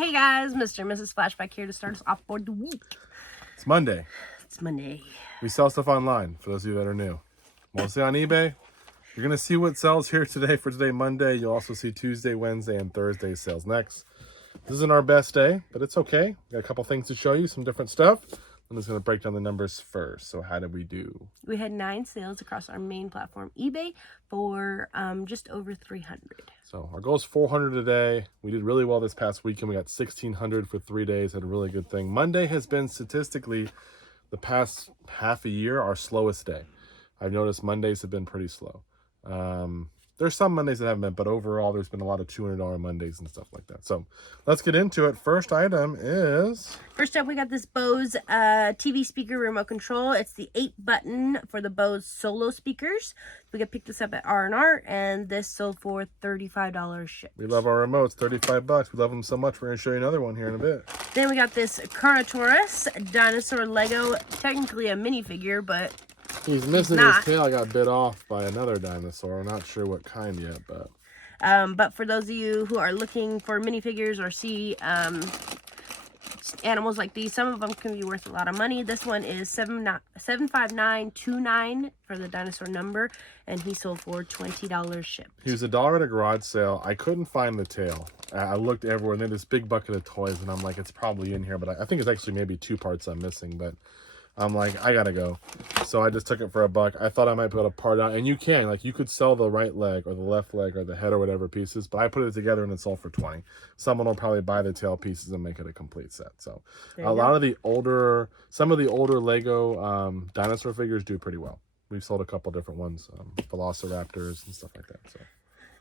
Hey guys, Mr. and Mrs. Flashback here to start us off for the week. It's Monday. It's Monday. We sell stuff online, for those of you that are new. Mostly on eBay. You're going to see what sells here today for today, Monday. You'll also see Tuesday, Wednesday, and Thursday sales next. This isn't our best day, but it's okay. Got a couple things to show you, some different stuff. I'm just going to break down the numbers first. So how did we do? We had 9 sales across our main platform, eBay, for just over 300. So our goal is 400 a day. We did really well this past weekend. We got 1,600 for 3 days. Had a really good thing. Monday has been statistically the past half a year our slowest day. I've noticed Mondays have been pretty slow. There's some Mondays that haven't been, but overall there's been a lot of $200 Mondays and stuff like that. So let's get into it. First item is... First up, we got this Bose TV speaker remote control. It's the 8-button for the Bose solo speakers. We could pick this up at R&R, and this sold for $35 shipped. We love our remotes, $35. We love them so much, we're going to show you another one here in a bit. Then we got this Carnotaurus dinosaur Lego, technically a minifigure, but... He's missing his tail. I got bit off by another dinosaur. I'm not sure what kind yet, but... But for those of you who are looking for minifigures or see animals like these, some of them can be worth a lot of money. This one is 75929 for the dinosaur number, and he sold for $20 shipped. He was $1 at a garage sale. I couldn't find the tail. I looked everywhere, and then this big bucket of toys, and I'm like, it's probably in here, but I think it's actually maybe 2 parts I'm missing, but... I'm like, I gotta go. So I just took it for $1. I thought I might be able to part out. And you can. Like, you could sell the right leg or the left leg or the head or whatever pieces. But I put it together and it sold for $20. Someone will probably buy the tail pieces and make it a complete set. So lot of the older, some of the older Lego dinosaur figures do pretty well. We've sold a couple different ones. Velociraptors and stuff like that. So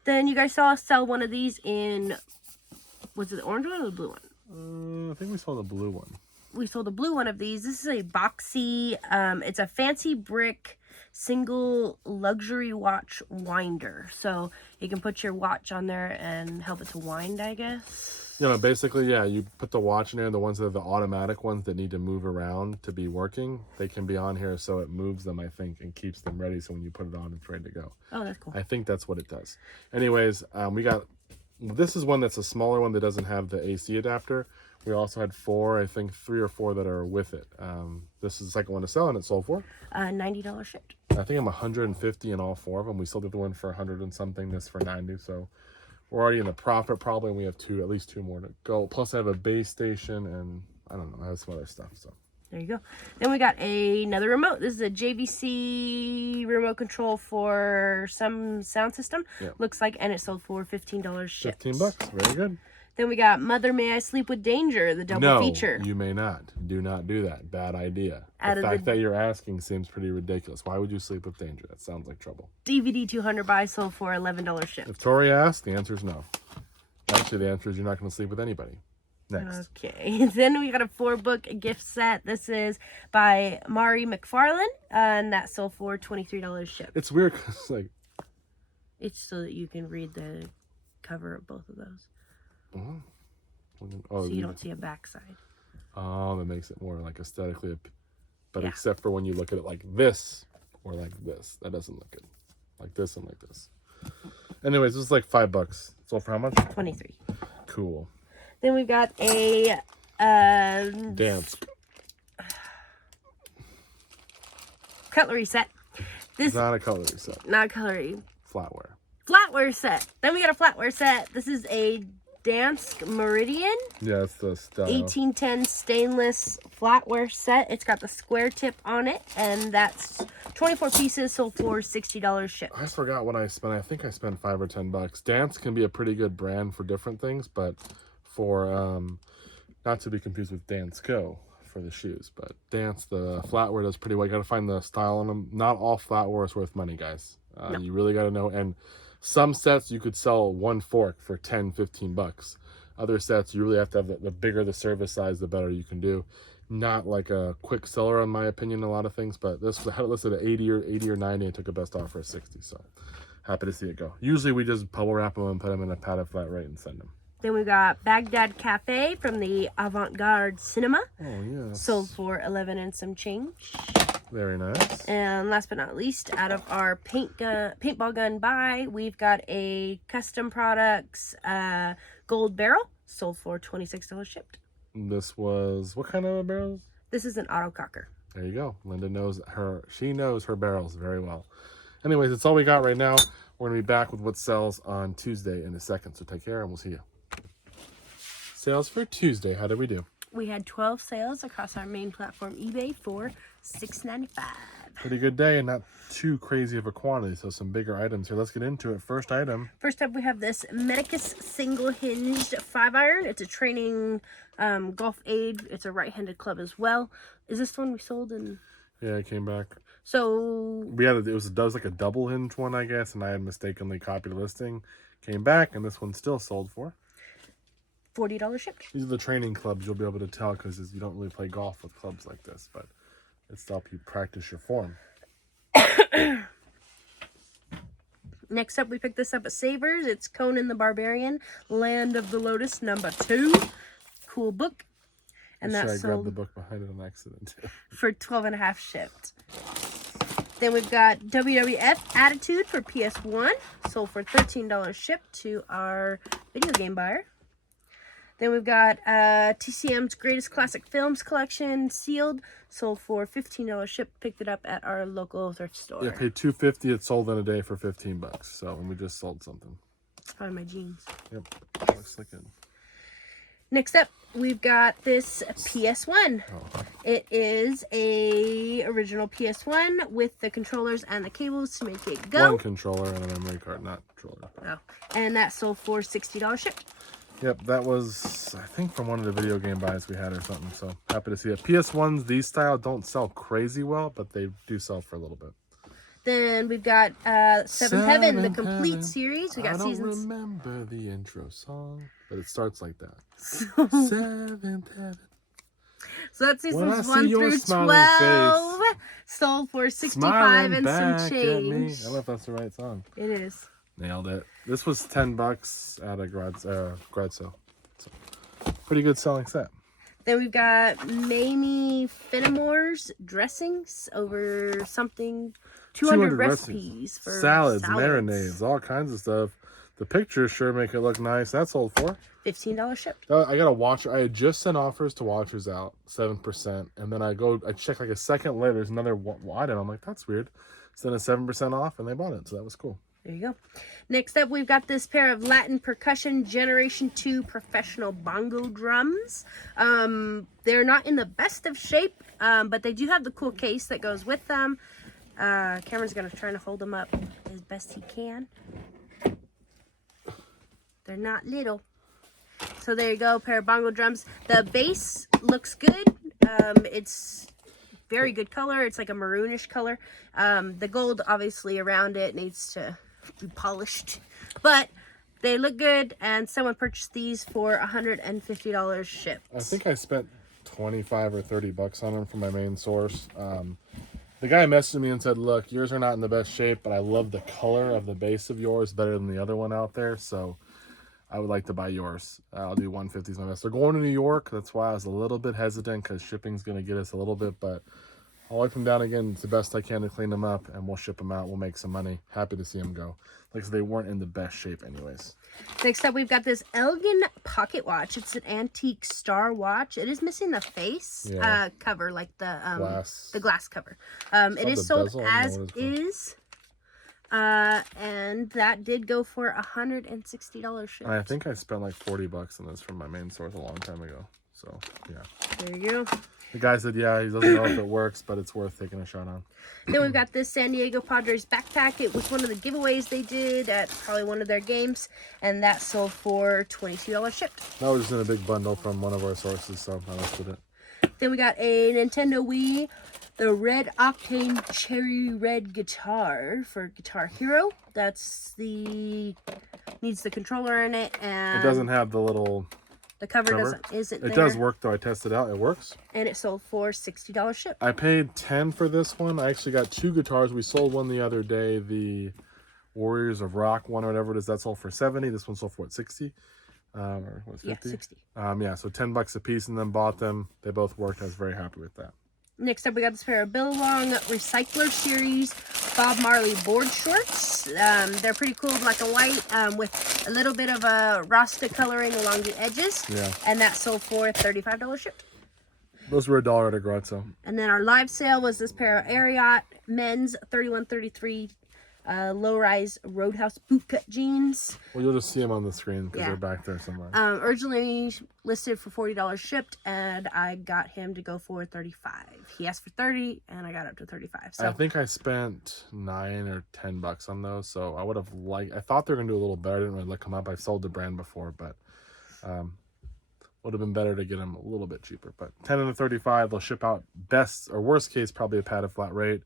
then you guys saw us sell one of these in, was it the orange one or the blue one? I think we sold the blue one. We sold a blue one of these. This is a boxy, it's a fancy brick single luxury watch winder. So you can put your watch on there and help it to wind, I guess. You know, basically, yeah, you put the watch in there. The ones that are the automatic ones that need to move around to be working, they can be on here so it moves them, I think, and keeps them ready. So when you put it on, it's ready to go. Oh, that's cool. I think that's what it does. Anyways, we got, this is one that's a smaller one that doesn't have the AC adapter. We also had 4, I think 3 or 4 that are with it. This is the second one to sell, and it sold for $90 shipped. I think I'm 150 in all 4 of them. We sold the other one for 100 and something. This for 90. So we're already in the profit probably. And we have at least 2 more to go. Plus I have a base station, and I don't know. I have some other stuff. So there you go. Then we got another remote. This is a JVC remote control for some sound system. Yep. Looks like, and it sold for $15 shipped. $15. Very good. Then we got Mother May I Sleep with Danger, the double feature. No, you may not. Do not do that. Bad idea. The fact that you're asking seems pretty ridiculous. Why would you sleep with danger? That sounds like trouble. DVD 200 buy sold for $11 shipped. If Tori asked, the answer is no. Actually, the answer is you're not going to sleep with anybody. Next. Okay. Then we got a 4-book gift set. This is by Mari McFarlane, and that sold for $23 shipped. It's weird because, like... It's so that you can read the cover of both of those. Oh, so you don't see a backside. Oh, that makes it more like aesthetically, but yeah. Except for when you look at it like this or like this, that doesn't look good. Like this and like this. Anyways, this is like $5. So for how much? 23. Cool. Then we got a dance cutlery set. This is not a cutlery set. Not a cutlery. Flatware Set. Then we got a flatware set. This is a Dansk Meridian. Yeah, it's the style. 1810 stainless flatware set. It's got the square tip on it, and that's 24 pieces, sold for $60 shipped. I forgot what I spent. I think I spent $5 or $10. Dansk can be a pretty good brand for different things, but for not to be confused with Dansko for the shoes, but Dansk, the flatware does pretty well. You got to find the style on them. Not all flatware is worth money, guys. No. You really got to know. And some sets you could sell 1 fork for $10-15. Other sets you really have to have the bigger the service size, the better you can do. Not like a quick seller in my opinion, a lot of things, but this had it listed at 80 or 90 and took a best offer at 60. So happy to see it go. Usually we just bubble wrap them and put them in a padded flat rate and send them. Then we got Baghdad Cafe from the Avant-Garde Cinema. Oh, yes. Sold for 11 and some change. Very nice. And last but not least, out of our paintball gun buy, we've got a Custom Products gold barrel. sold for $26 shipped. This was, what kind of barrels? This is an autococker. There you go. Linda knows she knows her barrels very well. Anyways, that's all we got right now. We're going to be back with what sells on Tuesday in a second. So take care and we'll see you. Sales for Tuesday. How did we do? We had 12 sales across our main platform, eBay, for $6.95. Pretty good day and not too crazy of a quantity. So some bigger items here. Let's get into it. First item. First up, we have this Medicus single hinged 5-iron. It's a training golf aid. It's a right-handed club as well. Is this the one we sold? Yeah, it came back. So we had it was like a double hinge one, I guess, and I had mistakenly copied the listing. Came back, and this one still sold for $40 shipped. These are the training clubs. You'll be able to tell because you don't really play golf with clubs like this, but it's to help you practice your form. Next up, we picked this up at Savers. It's Conan the Barbarian, Land of the Lotus, #2. Cool book. And that's sold. I grabbed the book behind it on accident for $12.50 shipped. Then we've got WWF Attitude for PS1, sold for $13 shipped to our video game buyer. Then we've got TCM's Greatest Classic Films Collection, sealed, sold for $15 shipped. Picked it up at our local thrift store. Yeah, paid $2.50. It sold in a day for $15. So, and we just sold something. It's probably my jeans. Yep, looks like it. Next up, we've got this PS1. Oh. It is a original PS1 with the controllers and the cables to make it go. One controller and a memory card, not controller. Oh, and that sold for $60 shipped. Yep, that was, I think, from one of the video game buys we had or something. So happy to see it. PS1s, these style don't sell crazy well, but they do sell for a little bit. Then we've got Seventh Heaven, the complete series. We got seasons. I don't remember the intro song, but it starts like that. Seventh Heaven. So that's seasons 1 through 12. Sold for $65 and some change. I don't know if that's the right song. It is. Nailed it. This was $10 at a garage sale. So, pretty good selling set. Then we've got Mamie Fenimore's dressings over something. 200 recipes for salads, marinades, all kinds of stuff. The pictures sure make it look nice. That sold for $15 shipped. I got a watcher. I had just sent offers to watchers out, 7%, and then I check like a second later. There's another item. I'm like, that's weird. Sent a 7% off, and they bought it. So that was cool. There you go. Next up, we've got this pair of Latin Percussion Generation 2 professional bongo drums. They're not in the best of shape, but they do have the cool case that goes with them. Cameron's going to try to hold them up as best he can. They're not little. So there you go, pair of bongo drums. The bass looks good. It's very good color. It's like a maroonish color. The gold, obviously, around it needs to be polished. But they look good, and someone purchased these for $150 shipped. I think I spent $25 or $30 on them from my main source. The guy messaged me and said, look, yours are not in the best shape, but I love the color of the base of yours better than the other one out there, so I would like to buy yours. I'll do $150 is my best. They're going to New York. That's why I was a little bit hesitant because shipping's going to get us a little bit, but I'll wipe them down again. It's the best I can to clean them up, and we'll ship them out. We'll make some money. Happy to see them go. Like I said, they weren't in the best shape anyways. Next up, we've got this Elgin pocket watch. It's an antique star watch. It is missing the face cover, like the glass cover. It is sold as is. And that did go for $160 shipped. I think I spent like $40 on this from my main source a long time ago. So, yeah. There you go. The guy said, yeah, he doesn't know if it works, but it's worth taking a shot on. Then we've got this San Diego Padres Backpack. It was one of the giveaways they did at probably one of their games, and that sold for $22 shipped. That was just in a big bundle from one of our sources, so I listed it. Then we got a Nintendo Wii, the Red Octane Cherry Red Guitar for Guitar Hero. That's needs the controller in it, and it doesn't have the little... The cover isn't there. It does work, though. I tested it out. It works. And it sold for $60 shipped. I paid $10 for this one. I actually got two guitars. We sold one the other day, the Warriors of Rock one or whatever it is. That sold for $70. This one sold for, what, $60? Or what, $50? Yeah, $60. Yeah, so $10 a piece, and then bought them. They both worked. I was very happy with that. Next up, we got this pair of Billabong Recycler Series Bob Marley board shorts. They're pretty cool, black and white, with a little bit of a Rasta coloring along the edges. Yeah. And that sold for $35 shipped. Those were $1 at a garage sale. And then our live sale was this pair of Ariat men's 3133 low-rise Roadhouse bootcut jeans. Well, you'll just see them on the screen because Yeah. they're back there somewhere. Originally listed for $40 shipped, and I got him to go for $35. He asked for $30, and I got up to $35. So I think I spent $9 or $10 on those, so I would have liked. I thought they were gonna do a little better. I didn't really look them up. I've sold the brand before, but would have been better to get them a little bit cheaper. But 10 and a 35, they'll ship out. Best or worst case, probably a padded flat rate.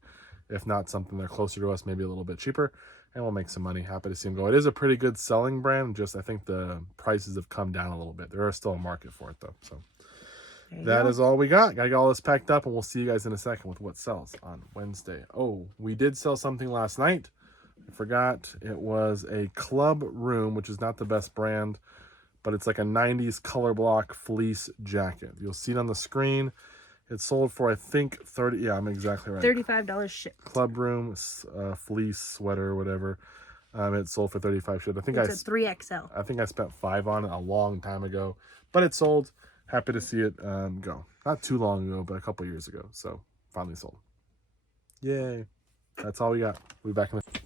If not, something they're closer to us, maybe a little bit cheaper, and we'll make some money. Happy to see them go. It is a pretty good selling brand. Just I think the prices have come down a little bit. There is still a market for it though. So that is all we got. Gotta get all this packed up, and we'll see you guys in a second with what sells on Wednesday. Oh, we did sell something last night. I forgot. It was a Club Room, which is not the best brand, but it's like a 90s color block fleece jacket. You'll see it on the screen. It sold for, I think, 30. Yeah, I'm exactly right. $35 shipped. Club Room fleece sweater or whatever. It sold for $35 shipped. I think It's a 3XL. I think I spent $5 on it a long time ago, but it sold. Happy to see it go. Not too long ago, but a couple years ago. So finally sold. Yay! That's all we got. We'll be back in the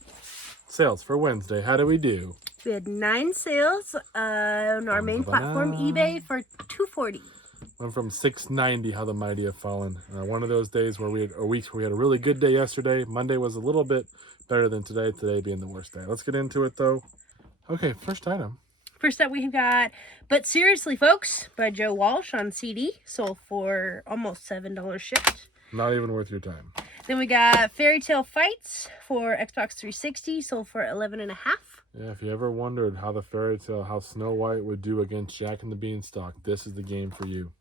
sales for Wednesday. How do we do? We had 9 sales on our main platform, eBay, for $240. Went from $6.90. How the mighty have fallen. One of those days where weeks where we had a really good day yesterday. Monday was a little bit better than today. Today being the worst day. Let's get into it though. Okay, first item. First up, we've got But Seriously Folks by Joe Walsh on CD. Sold for almost $7 shipped. Not even worth your time. Then we got Fairy Tale Fights for Xbox 360. Sold for $11.50. Yeah, if you ever wondered how how Snow White would do against Jack and the Beanstalk, this is the game for you.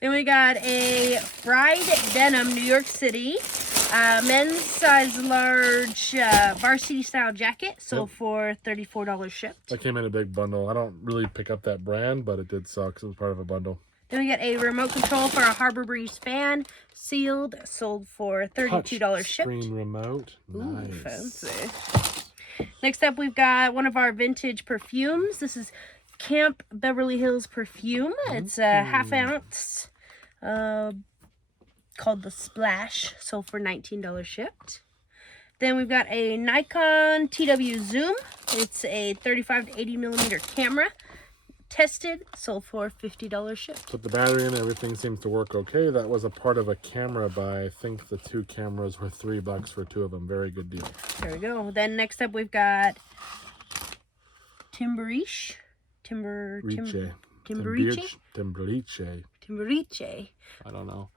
Then we got a Fried Denim New York City men's size large varsity style jacket. Sold for $34 shipped. That came in a big bundle. I don't really pick up that brand, but it did sell because it was part of a bundle. Then we got a remote control for a Harbor Breeze fan. Sealed. Sold for $32 shipped. Screen remote. Ooh, Nice. fancy. Next up, we've got one of our vintage perfumes. This is Camp Beverly Hills Perfume. It's a half ounce called the Splash. Sold for $19 shipped. Then we've got a Nikon TW Zoom. It's a 35 to 80 millimeter camera. Tested. Sold for $50 shipped. Put the battery in. Everything seems to work okay. That was a part of a camera buy. I think the 2 cameras were $3 for 2 of them. Very good deal. There we go. Then next up, we've got Timberiche. Timberiche. I don't know.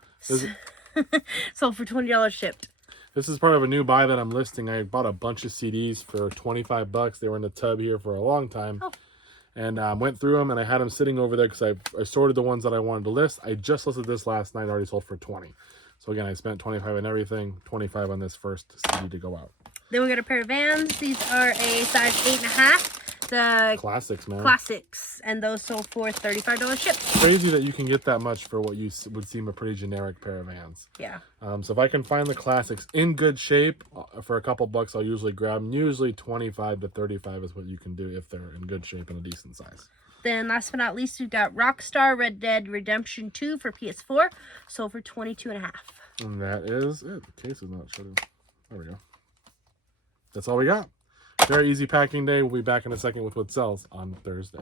Sold for $20 shipped. This is part of a new buy that I'm listing. I bought a bunch of CDs for $25. They were in the tub here for a long time. Oh. And went through them, and I had them sitting over there because I sorted the ones that I wanted to list. I just listed this last night. Already sold for $20. So again, I spent $25 on everything, $25 on this first CD to go out. Then we got a pair of Vans. These are a size 8.5. The Classics, man. Classics, and those sold for $35 shipped. Crazy that you can get that much for what you would seem a pretty generic pair of Vans. Yeah. So if I can find the Classics in good shape for a couple bucks, I'll usually grab them. Usually 25 to 35 is what you can do if they're in good shape and a decent size. Then last but not least, we've got Rockstar Red Dead Redemption 2 for PS4. Sold for $22.50. And that is it. The case is not shut in. There we go. That's all we got. Very easy packing day. We'll be back in a second with what sells on Thursday.